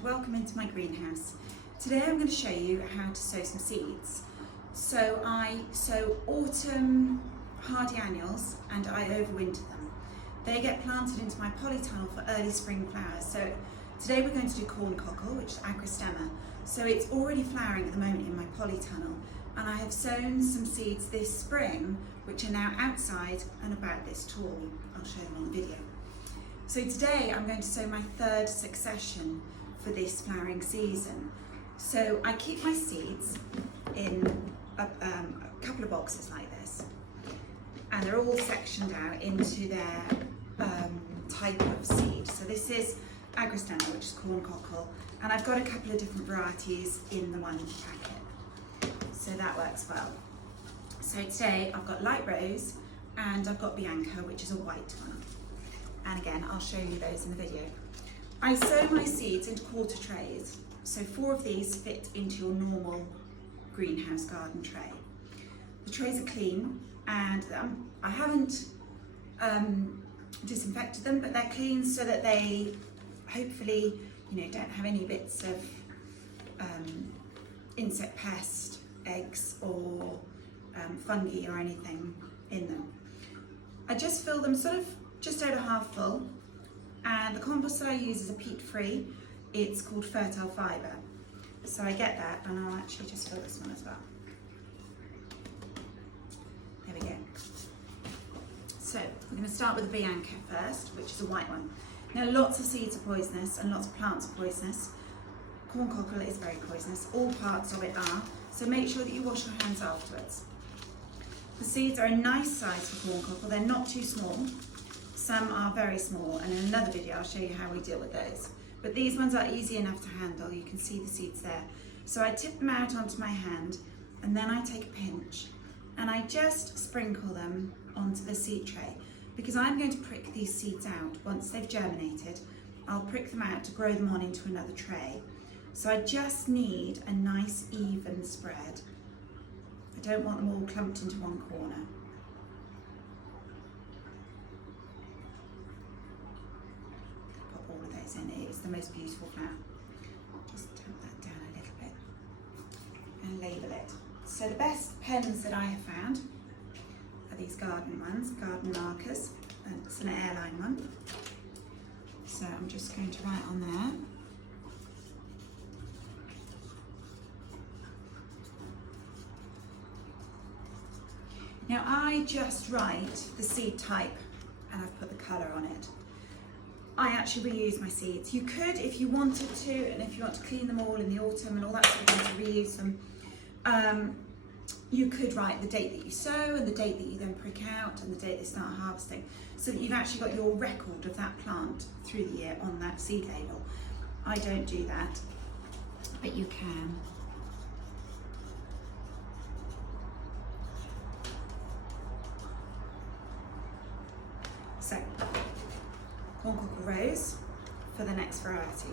and welcome into my greenhouse. Today I'm going to show you how to sow some seeds. So I sow autumn hardy annuals and I overwinter them. They get planted into my polytunnel for early spring flowers. So today we're going to do corncockle, which is agrostemma. So it's already flowering at the moment in my polytunnel, and I have sown some seeds this spring which are now outside and about this tall. I'll show them on the video. So today I'm going to sow my third succession for this flowering season. So I keep my seeds in a couple of boxes like this, and they're all sectioned out into their type of seed. So this is agrostemma, which is corncockle, and I've got a couple of different varieties in the one packet, so that works well. So today I've got light rose and I've got Bianca, which is a white one. And again, I'll show you those in the video. I sow my seeds into quarter trays. So 4 of these fit into your normal greenhouse garden tray. The trays are clean, and I haven't disinfected them, but they're clean so that they hopefully, don't have any bits of insect pest, eggs, or fungi or anything in them. I just fill them sort of just over half full, and the compost that I use is a peat-free. It's called fertile fibre. So I get that, and I'll actually just fill this one as well. There we go. So I'm going to start with the Bianca first, which is a white one. Now lots of seeds are poisonous and lots of plants are poisonous. Corncockle is very poisonous. All parts of it are. So make sure that you wash your hands afterwards. The seeds are a nice size for corncockle. They're not too small. Some are very small, and in another video I'll show you how we deal with those. But these ones are easy enough to handle. You can see the seeds there. So I tip them out onto my hand, and then I take a pinch and I just sprinkle them onto the seed tray, because I'm going to prick these seeds out once they've germinated. I'll prick them out to grow them on into another tray. So I just need a nice even spread. I don't want them all clumped into one corner. Pop all of those in. It's the most beautiful flower. Just tap that down a little bit and label it. So the best pens that I have found are these garden ones, garden markers, and it's an airline one. So I'm just going to write on there. Now I just write the seed type and I've put the colour on it. I actually reuse my seeds. You could, if you wanted to, and if you want to clean them all in the autumn and all that sort of thing, to reuse them, you could write the date that you sow and the date that you then prick out and the date they start harvesting, so that you've actually got your record of that plant through the year on that seed label. I don't do that, but you can. So, corncockle rose for the next variety.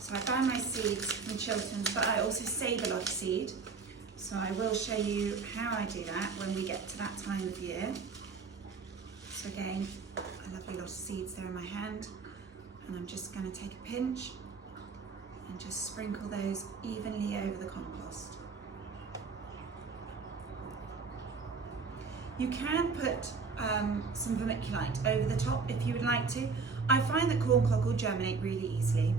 So I buy my seeds from Chilton's, but I also save a lot of seed. So I will show you how I do that when we get to that time of year. So again, a lovely lot of seeds there in my hand, and I'm just going to take a pinch and just sprinkle those evenly over the compost. You can put some vermiculite over the top if you would like to. I find that corncockle germinate really easily.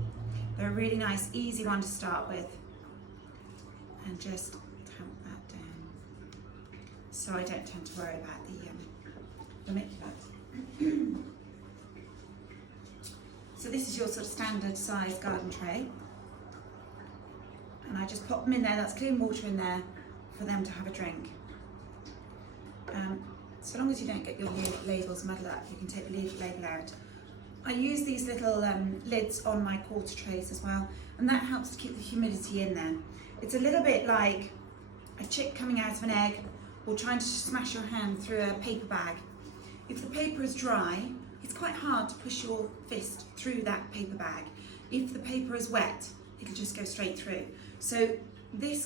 They're a really nice, easy one to start with. And just tamp that down, so I don't tend to worry about the vermiculite. So this is your sort of standard size garden tray. And I just pop them in there. That's clean water in there for them to have a drink. So long as you don't get your labels muddled up, you can take the label out. I use these little lids on my quarter trays as well, and that helps to keep the humidity in there. It's a little bit like a chick coming out of an egg, or trying to smash your hand through a paper bag. If the paper is dry, it's quite hard to push your fist through that paper bag. If the paper is wet, it'll just go straight through. So this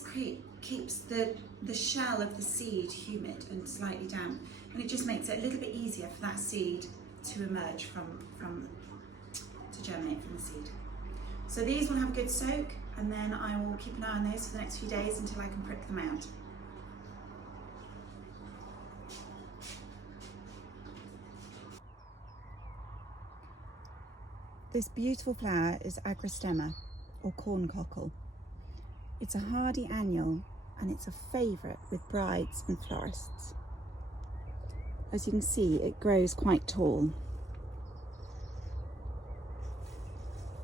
keeps the shell of the seed humid and slightly damp, and it just makes it a little bit easier for that seed to emerge to germinate from the seed. So these will have a good soak, and then I will keep an eye on those for the next few days until I can prick them out. This beautiful flower is agrostemma, or corncockle. It's a hardy annual, and it's a favourite with brides and florists. As you can see, it grows quite tall.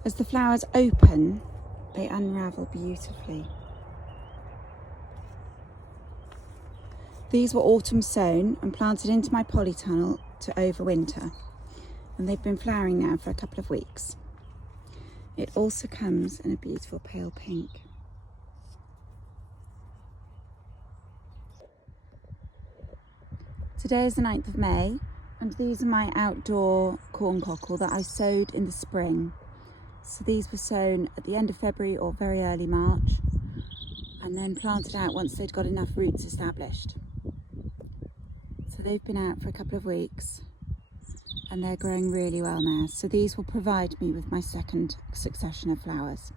As the flowers open, they unravel beautifully. These were autumn sown and planted into my polytunnel to overwinter, and they've been flowering now for a couple of weeks. It also comes in a beautiful pale pink. Today is the 9th of May, and these are my outdoor corncockle that I sowed in the spring. So these were sown at the end of February or very early March, and then planted out once they'd got enough roots established. So they've been out for a couple of weeks, and they're growing really well now. So these will provide me with my second succession of flowers.